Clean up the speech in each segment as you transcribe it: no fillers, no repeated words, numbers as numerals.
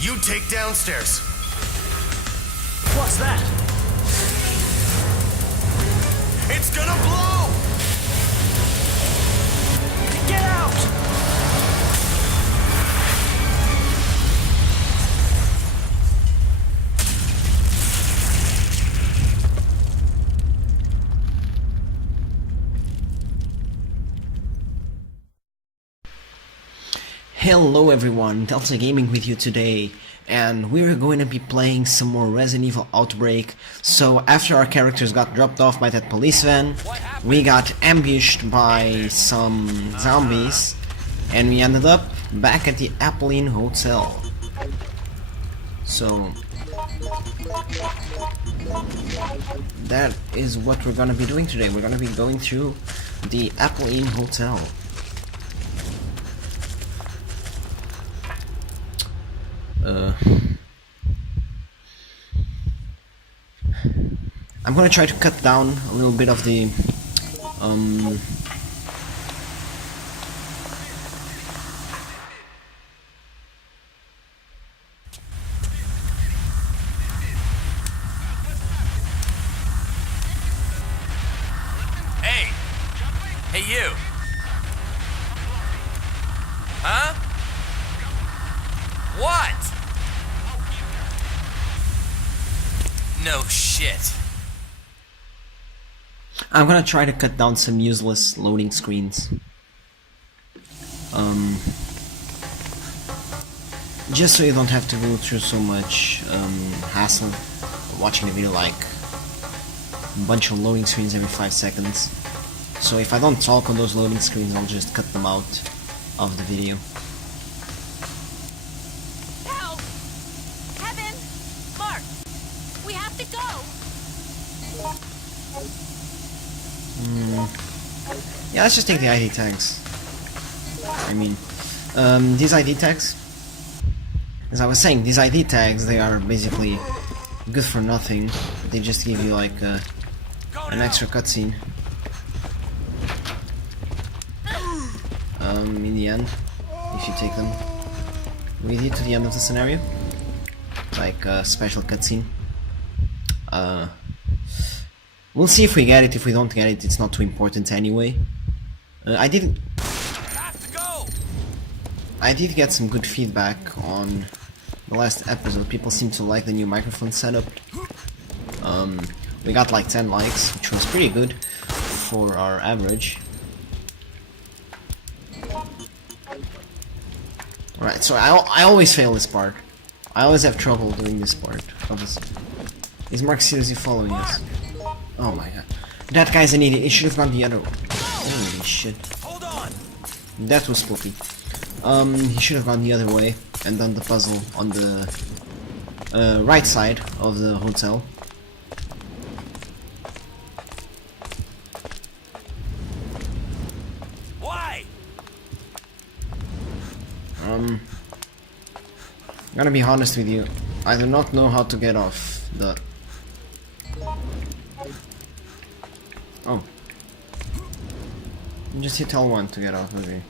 You take downstairs. What's that? It's gonna blow! Get out! Hello everyone, Delta Gaming with you today, and we're going to be playing some more Resident Evil Outbreak. So after our characters got dropped off by that police van, we got ambushed by some zombies, and we ended up back at the Applin Hotel. So that is what we're gonna be doing today. We're gonna be going through the Applin Hotel. I'm gonna try to cut down a little bit of the Hey! Hey you! Huh? What? No shit. I'm gonna try to cut down some useless loading screens. Just so you don't have to go through so much hassle watching the video, like a bunch of loading screens every 5 seconds. So if I don't talk on those loading screens, I'll just cut them out of the video. Help! Kevin! Mark! We have to go! Yeah, let's just take the ID tags. I mean, these ID tags, as I was saying, these ID tags, they are basically good for nothing. They just give you like an extra cutscene. In the end, if you take them with you to the end of the scenario, like a special cutscene. We'll see if we get it. If we don't get it, it's not too important anyway. I did get some good feedback on the last episode. People seem to like the new microphone setup. We got like 10 likes, which was pretty good for our average. Right, so I always fail this part. I always have trouble doing this part. Is Mark seriously following us? Oh my god. That guy's an idiot. He should have gone the other way. Holy shit. Hold on. That was spooky. He should have gone the other way and done the puzzle on the right side of the hotel. Why? I'm gonna be honest with you. I do not know how to get off the... Oh. You just hit L1 to get off of it.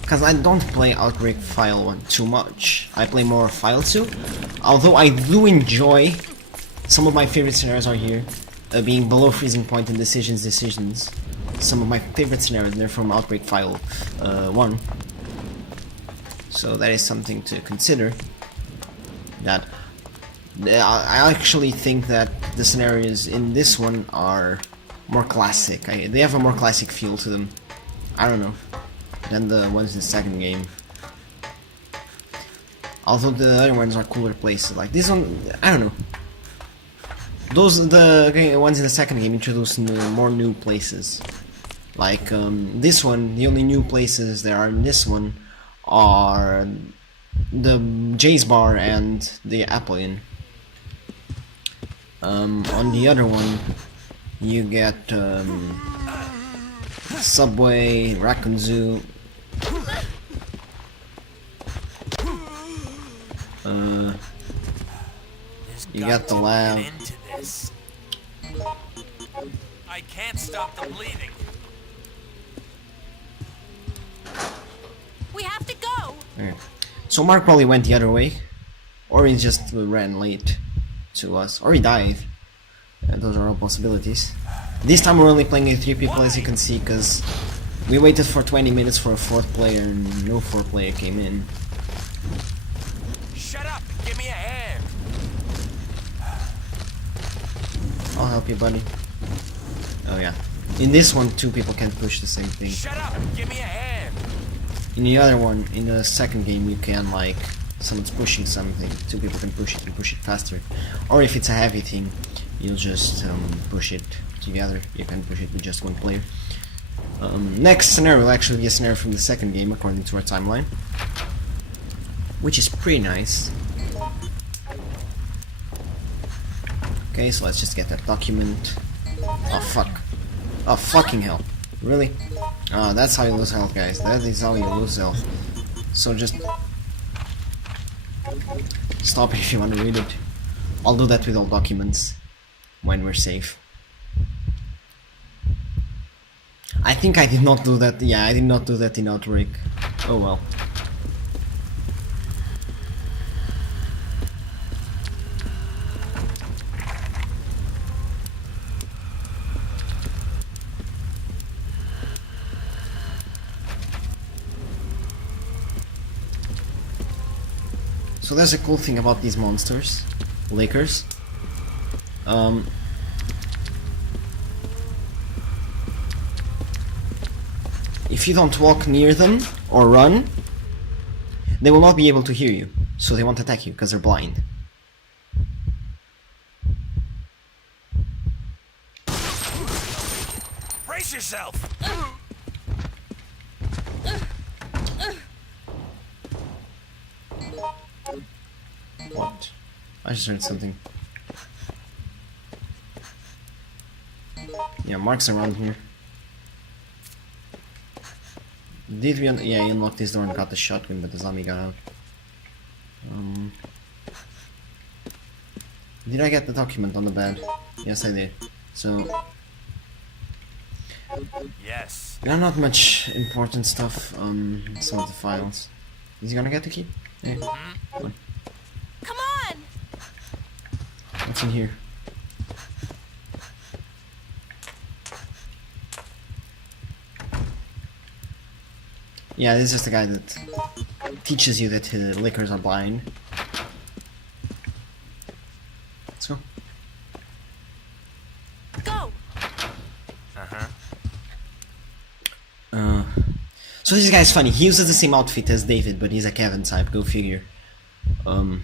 Because I don't play Outbreak File 1 too much. I play more File 2. Although I do enjoy... Some of my favorite scenarios are here. Being below freezing point and decisions. Some of my favorite scenarios, they're from Outbreak File 1. So that is something to consider. That I actually think that the scenarios in this one are more classic. They have a more classic feel to them. I don't know, than the ones in the second game. Although the other ones are cooler places. Like this one, I don't know. The ones in the second game introduce more new places. Like this one, the only new places there are in this one are the Jay's Bar and the Applin. On the other one, you get Subway, Raccoon Zoo. You got the lab. I can't stop the bleeding. Okay. So Mark probably went the other way, or he just ran late to us, or he died. Those are all possibilities. This time we're only playing with 3 people, as you can see, because we waited for 20 minutes for a 4th player and no 4th player came in. Shut up and give me a hand. I'll help you, buddy. Oh yeah. In this one, 2 people can push the same thing. Shut up and give me a hand. In the other one, in the second game, you can, like, someone's pushing something, 2 people can push it and push it faster. Or if it's a heavy thing, you'll just push it together. You can push it with just 1 player. Next scenario will actually be a scenario from the second game, according to our timeline, which is pretty nice. Okay, so let's just get that document. Oh fuck. Oh fucking hell. Really? That's how you lose health, guys. That is how you lose health. So just stop it if you want to read it. I'll do that with all documents when we're safe. I think I did not do that. Yeah, I did not do that in Outbreak. Oh well. So there's a cool thing about these monsters, Lakers. If you don't walk near them or run, they will not be able to hear you, so they won't attack you because they're blind. Brace yourself. What? I just heard something. Yeah, Mark's around here. Did we yeah, he unlocked this door and got the shotgun, but the zombie got out. Did I get the document on the bed? Yes, I did. So Yes. there are not much important stuff on some of the files. Is he gonna get the key? Yeah. Come on. Come on! What's in here? Yeah, this is just the guy that teaches you that lickers are blind. Let's go. Go! So this guy's funny. He uses the same outfit as David, but he's a Kevin type. Go figure. Oh,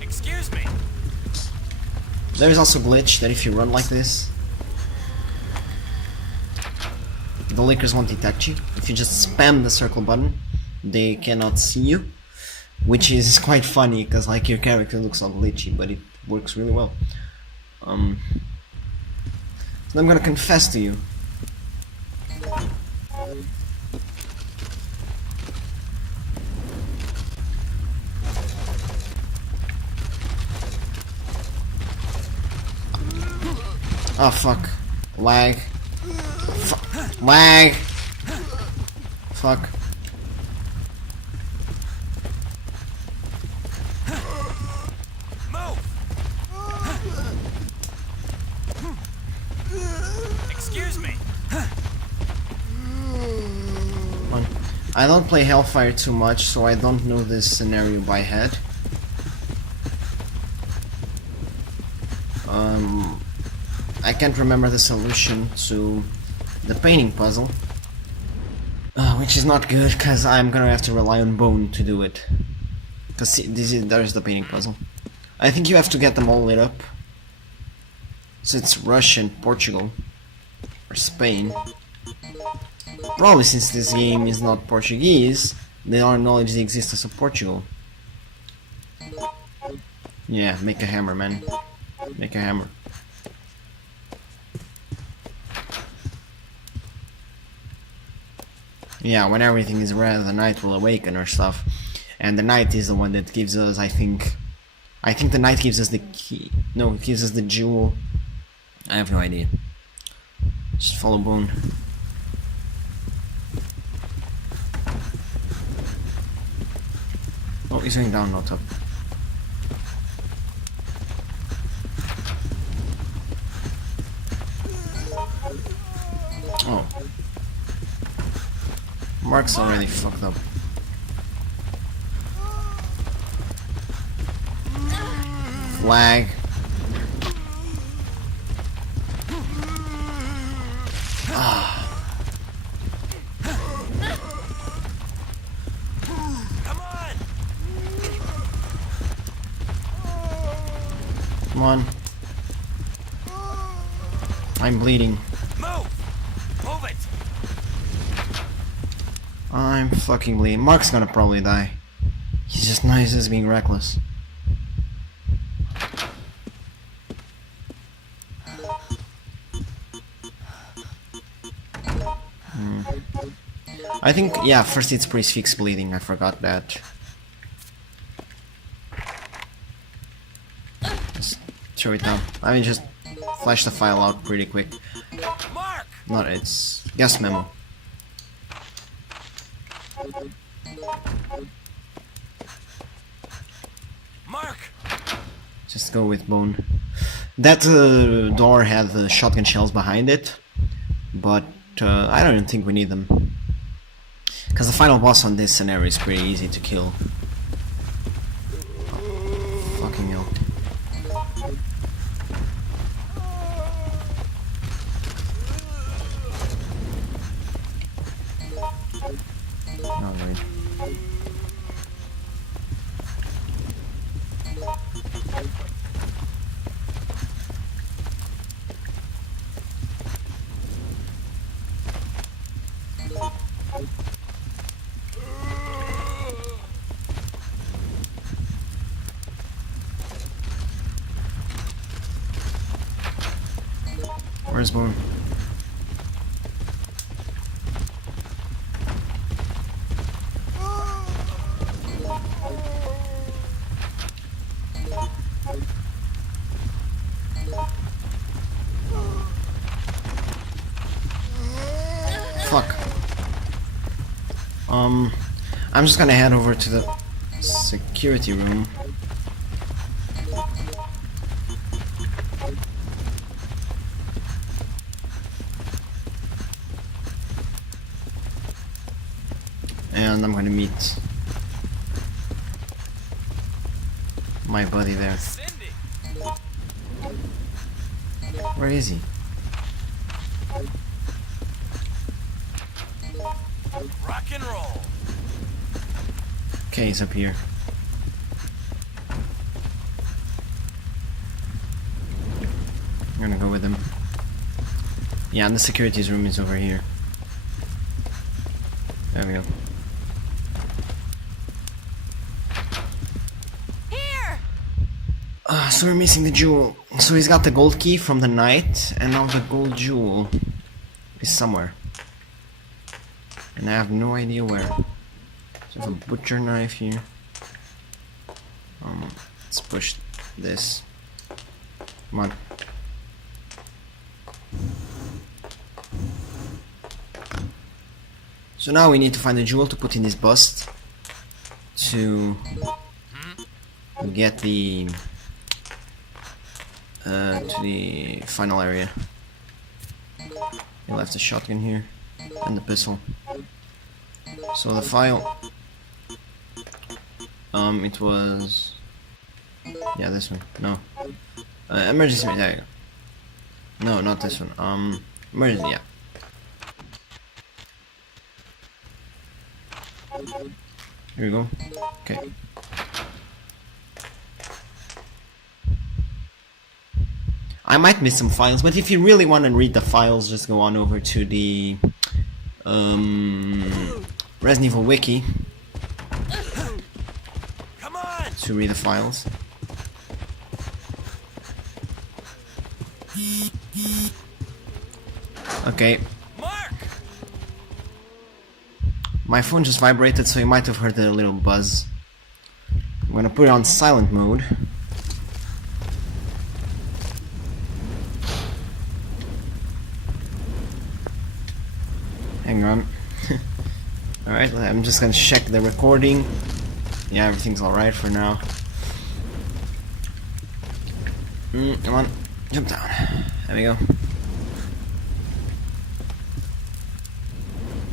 excuse me. There is also a glitch that if you run like this, the lickers won't detect you. If you just spam the circle button, they cannot see you, which is quite funny because like your character looks all glitchy, but it works really well. So I'm gonna confess to you. Oh fuck. Lag. Lag. Fuck. Move. Excuse me. Come on. I don't play Hellfire too much, so I don't know this scenario by head. I can't remember the solution to the painting puzzle, which is not good because I'm gonna have to rely on Bone to do it. Because there's the painting puzzle. I think you have to get them all lit up. So it's Russia and Portugal or Spain. Probably since this game is not Portuguese, they don't acknowledge the existence of Portugal. Yeah, make a hammer, man. Make a hammer. Yeah, when everything is red, the night will awaken or stuff. And the night is the one that gives us, I think the night gives us the key. No, it gives us the jewel. I have no idea. Just follow Bone. he's going down, not up. Oh. Mark's already fucked up. Flag. Come on! Come on. I'm bleeding. Move! Move it! I'm fucking bleeding. Mark's gonna probably die. He's just nice as being reckless. I think, yeah, first it's priest fix bleeding, I forgot that. Just throw it down. I mean, just flash the file out pretty quick. Mark! Not, it's guest memo. Mark! Just go with bone. That door had shotgun shells behind it, but I don't think we need them. Because the final boss on this scenario is pretty easy to kill. Fucking hell. Oh, wait. Where's Bone? Fuck. I'm just gonna head over to the security room. And I'm gonna meet my buddy there. Cindy! Where is he? Rock and roll! Okay, he's up here. I'm gonna go with him. Yeah, and the security's room is over here. There we go. Here! So we're missing the jewel. So he's got the gold key from the night, and now the gold jewel is somewhere. And I have no idea where. There's a butcher knife here. Let's push this. Come on. So now we need to find the jewel to put in this bust to get the to the final area. He left the shotgun here and the pistol. So the file, it was, yeah, this one. No, emergency. There you go. No, not this one. Emergency. Yeah. Here we go. Okay. I might miss some files, but if you really want to read the files, just go on over to the Resident Evil Wiki Come on! to read the files. Okay. Mark! My phone just vibrated, so you might have heard a little buzz. I'm gonna put it on silent mode. Hang on. Alright, I'm just gonna check the recording. Yeah, everything's alright for now. Come on, jump down. There we go.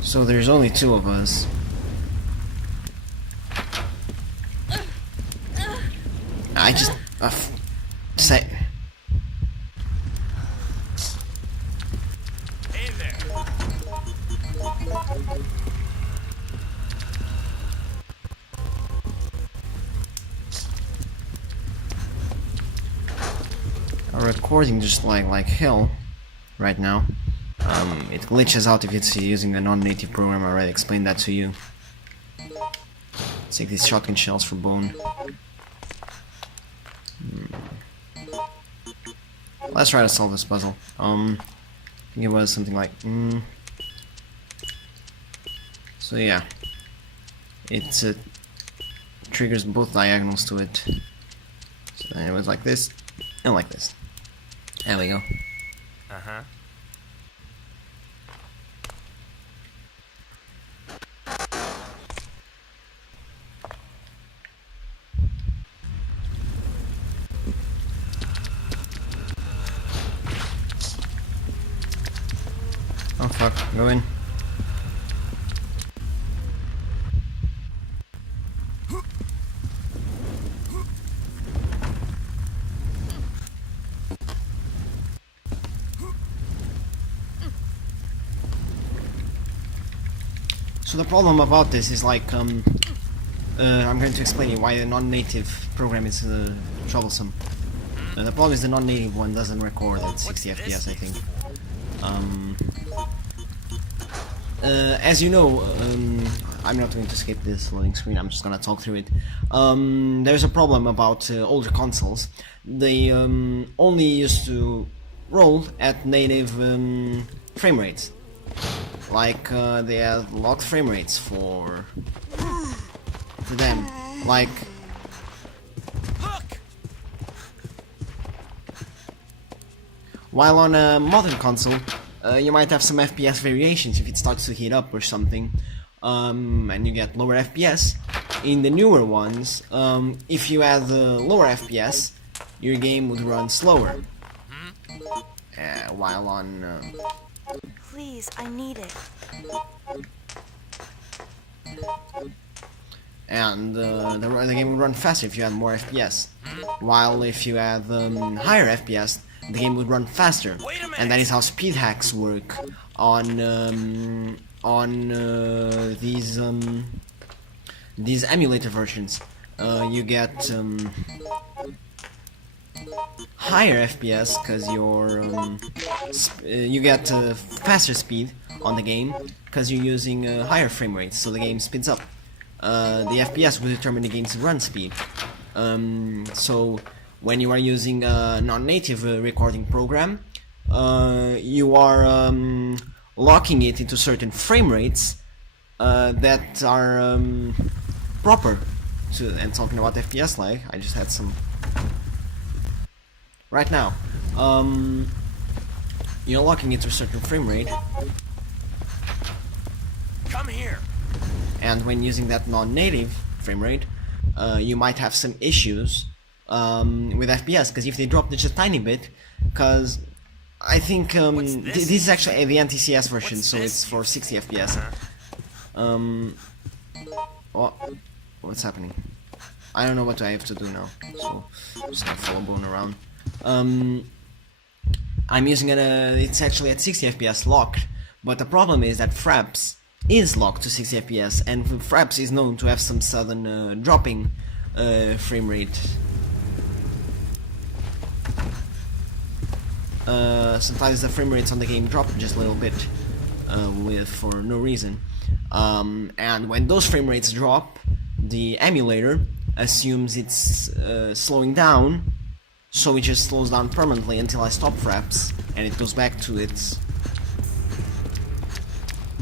So there's only two of us. I just... say... Hey there. Our recording just like hell right now. It glitches out if it's using a non-native program. I already explained that to you. Let's take these shotgun shells for bone. Let's try to solve this puzzle. I think it was something like... So yeah. It triggers both diagonals to it. So then it was like this, and like this. There we go. Uh-huh. Oh fuck, go in. So the problem about this is like, I'm going to explain you why a non-native program is troublesome. The problem is the non-native one doesn't record at 60 FPS, I think. As you know, I'm not going to skip this loading screen, I'm just gonna talk through it. There's a problem about older consoles. They only used to roll at native frame rates. Like, they had locked frame rates for them. Like... Look! While on a modern console, you might have some FPS variations if it starts to heat up or something, and you get lower FPS. In the newer ones, if you had lower FPS, your game would run slower. While on... Please, I need it. And the game would run faster if you had more FPS. While if you had higher FPS, the game would run faster. And that is how speed hacks work on these emulator versions. You get higher FPS because you get faster speed on the game because you're using higher frame rates, so the game speeds up. The FPS will determine the game's run speed. So when you are using a non-native recording program, you are locking it into certain frame rates that are proper to. And talking about FPS lag, I just had some right now. You're locking it to a certain frame rate. Come here. And when using that non-native frame rate, you might have some issues with FPS, because if they drop just a tiny bit, because I think this is actually the NTCS version, so it's for 60 FPS. What's happening? I don't know what I have to do now, so just gonna follow Bone around. I'm using it's actually at 60 FPS locked, but the problem is that Fraps is locked to 60 FPS, and Fraps is known to have some sudden dropping frame rate. Sometimes the frame rates on the game drop just a little bit for no reason. And when those frame rates drop, the emulator assumes it's slowing down, so it just slows down permanently until I stop Fraps, and it goes back to its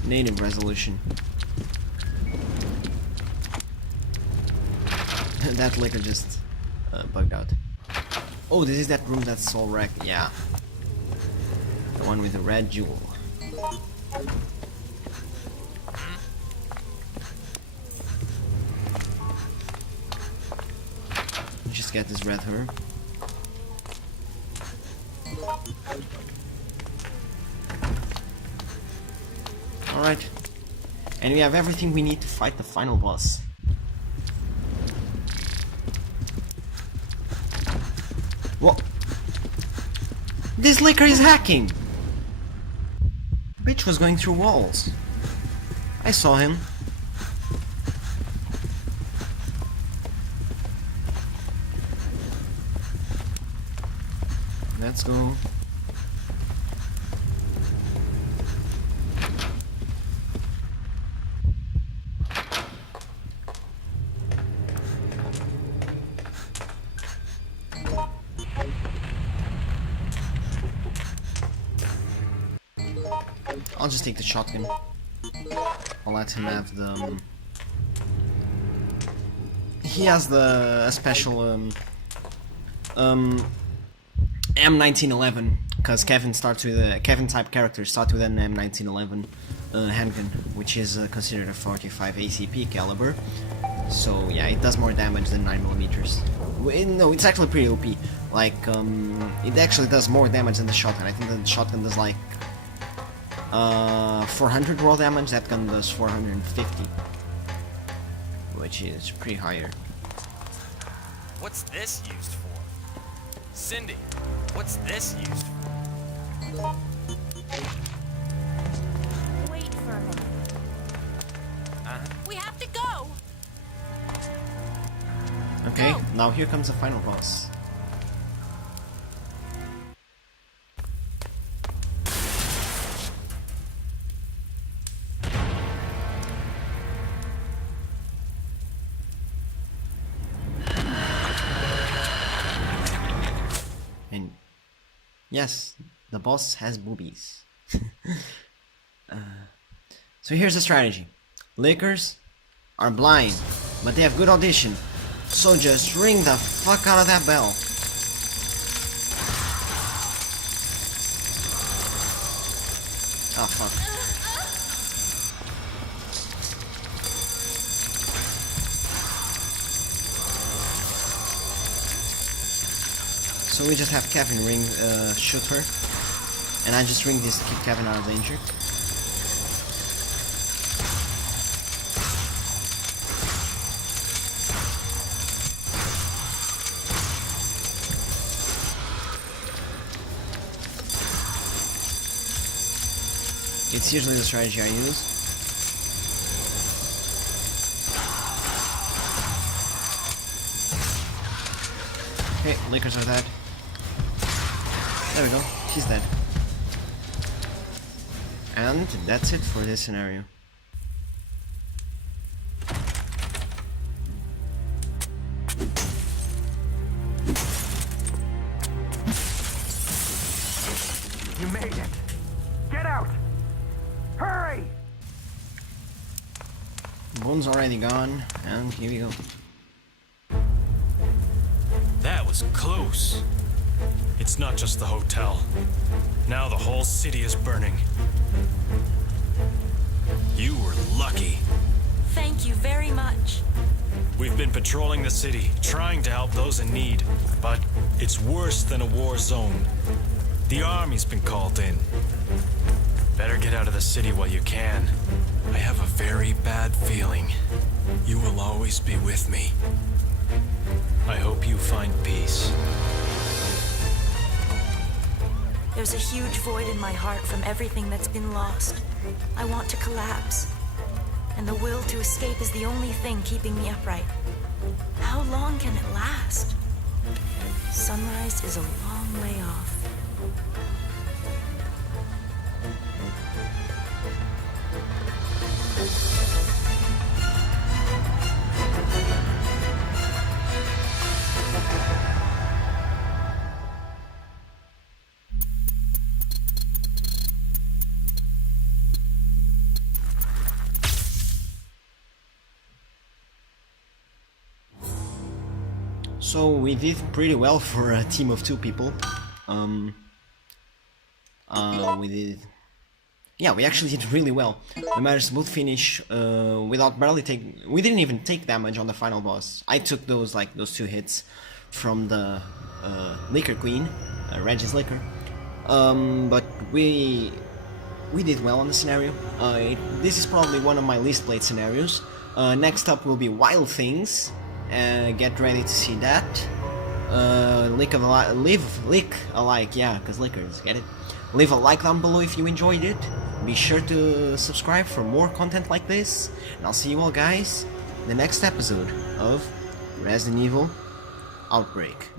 native resolution. That liquor just bugged out. Oh, this is that room that's all wrecked. Yeah, the one with the red jewel. just get this red herb. Alright. And we have everything we need to fight the final boss. What? This liquor is hacking! Bitch was going through walls. I saw him. Let's go. I'll just take the shotgun. I'll let him have the... He has the a special M1911, because Kevin starts with a Kevin type characters start with an M1911 handgun, which is considered a 45 ACP caliber. So yeah, it does more damage than 9mm. No, it's actually pretty OP. Like it actually does more damage than the shotgun. I think the shotgun does like 400 raw damage. That gun does 450, which is pretty higher. What's this used for? Cindy, what's this used for? Wait for a minute. We have to go! Okay, now here comes the final boss. And yes, the boss has boobies. So here's the strategy. Lickers are blind, but they have good audition. So just ring the fuck out of that bell. Oh fuck. So we just have Kevin ring, shoot her, and I just ring this to keep Kevin out of danger. It's usually the strategy I use. Okay, Lakers are dead. There we go, she's dead. And that's it for this scenario. You made it! Get out! Hurry! Bone's already gone, and here we go. That was close. It's not just the hotel. Now the whole city is burning. You were lucky. Thank you very much. We've been patrolling the city, trying to help those in need, but it's worse than a war zone. The army's been called in. Better get out of the city while you can. I have a very bad feeling. You will always be with me. I hope you find peace. There's a huge void in my heart from everything that's been lost. I want to collapse. And the will to escape is the only thing keeping me upright. How long can it last? Sunrise is a long way off. So we did pretty well for a team of 2 people. We actually did really well. We managed to both finish without barely we didn't even take damage on the final boss. I took those 2 hits from the Liquor Queen, Regis Liquor. But we did well on the scenario. This is probably one of my least played scenarios. Next up will be Wild Things. Get ready to see that. Leave a like, yeah, because liquors, get it? Leave a like down below if you enjoyed it. Be sure to subscribe for more content like this. And I'll see you all guys in the next episode of Resident Evil Outbreak.